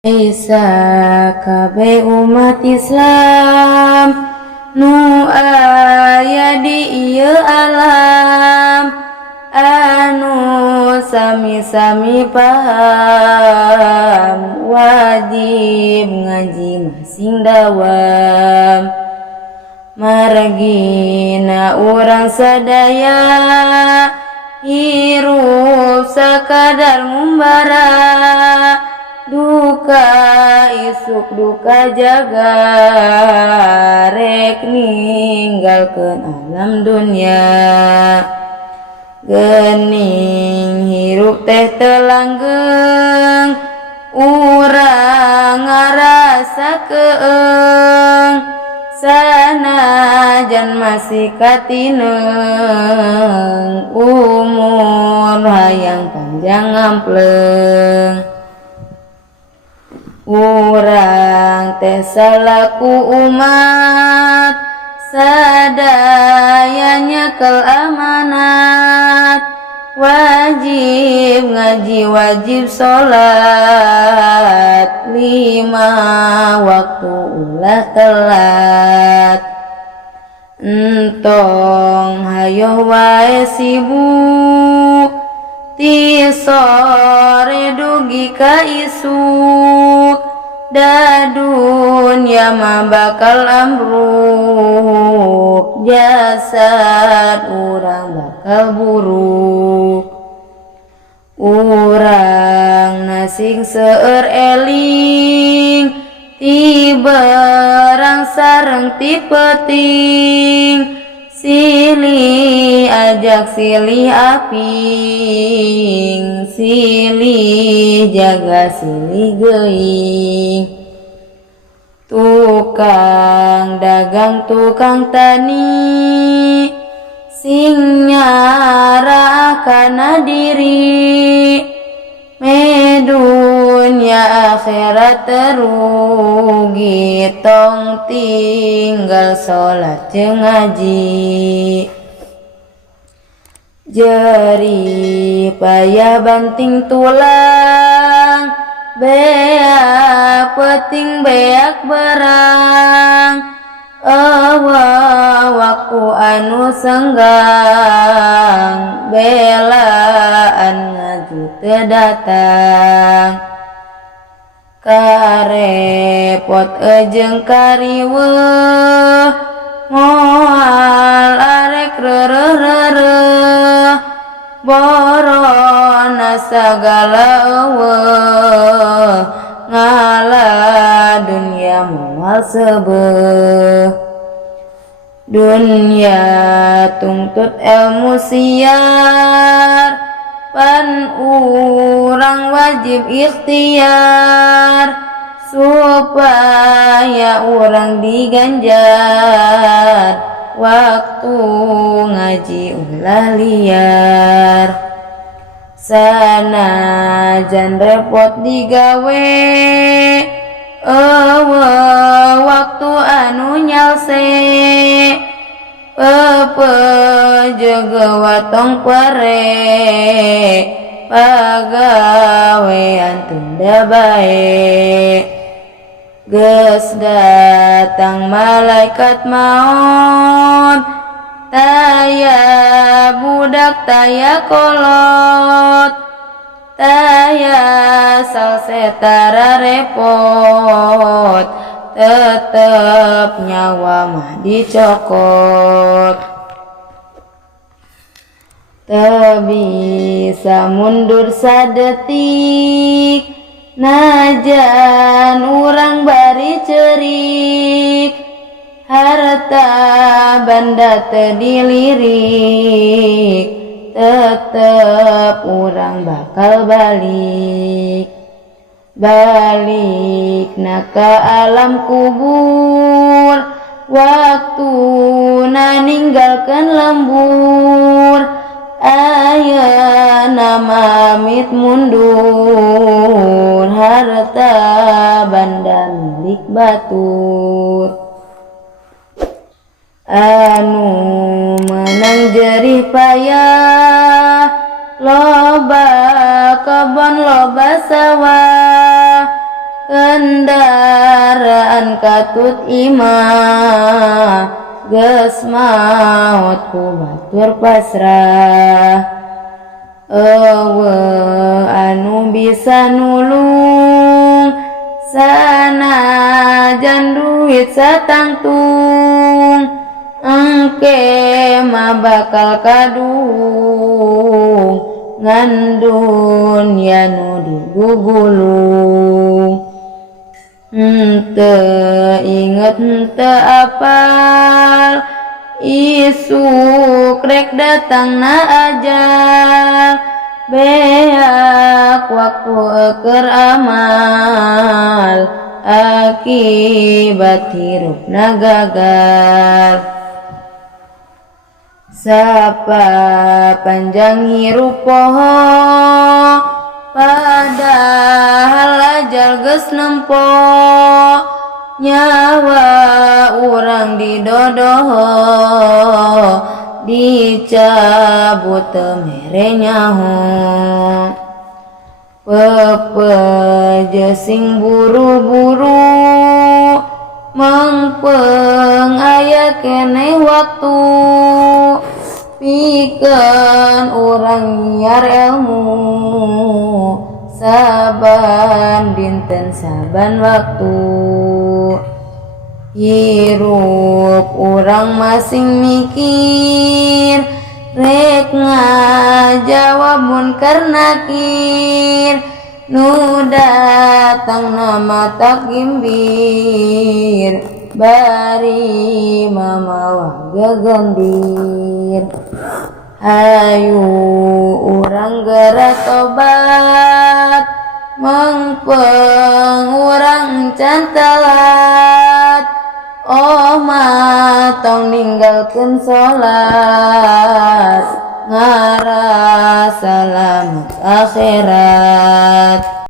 Isa kabeh umat Islam nu aya di ieu alam anu sami-sami paham wajib ngaji masing dawam margina urang sadaya hirup sakadar mumbara duka isuk duka jaga rek ninggalkeun alam dunya geuning hirup teh teu langgeng urang ngarasakeun sanajan masih katineung umur hayang panjang ngampleng urang teh salaku umat sadayanya kel amanat wajib ngaji wajib sholat 5 waktu ulah telat entong hayo wae sibuk ti sore dugi ka isuk da dunya mah bakal ambruk jasad urang bakal buruk urang nasing seueur eling ti berang sareng ti peuting silih ajak silih aping silih jaga silih geuing tukang dagang tukang tani sing nyara kana diri medunya akhirat terugi tong tinggal sholat jeung ngaji jeri payah banting tulang beak peuting beak berang waktu anu senggang belaan ngaji teu datang karepot jeung kariweuh moal arek reureuh borona sagala eueuh ngalah dunya moal sebeuh dunya tungtut ilmu siar pan urang wajib ikhtiar supaya urang diganjar waktu ngaji ulah liar sanajan repot digawe waktu anu nyalse jaga watong pare pagawean tunda bae geus datang malaikat maut taya budak taya kolot taya salsetara repot tetep nyawa mah dicokot teu bisa mundur sadetik najan urang bari cerik harta banda teu dilirik tetep urang bakal balik ka alam kubur waktu ninggalkeun lembur ayeuna mamit mundur harta banda milik batur anu menang jerih payah loba kebon loba sawah kendaraan katut imah geus maot ku batur pasrah. Anu bisa nulung sanajan duit satangtung engke mah bakal kadung ngan dunya nu digugulung. Teu inget teu apal isuk rek datangna ajal beak waktu keur amal akibat hirupna gagal. Sapa panjang hirup poho padahal ajal geus nempo nyawa urang didodoho dicabut teu mere nyaho. Pepeje sing buru-buru mengpeung aya keneh waktu pikeun urang nyiar ilmu saban dinten saban waktu. Hirup urang masing mikir rek ngajawab munkar nakir nu datang nama tak gimbir bari mamawa gegendir. Hayu urang geura tobat mengpeung urang can telat tong ninggalkeun salat ngara salamet akhirat.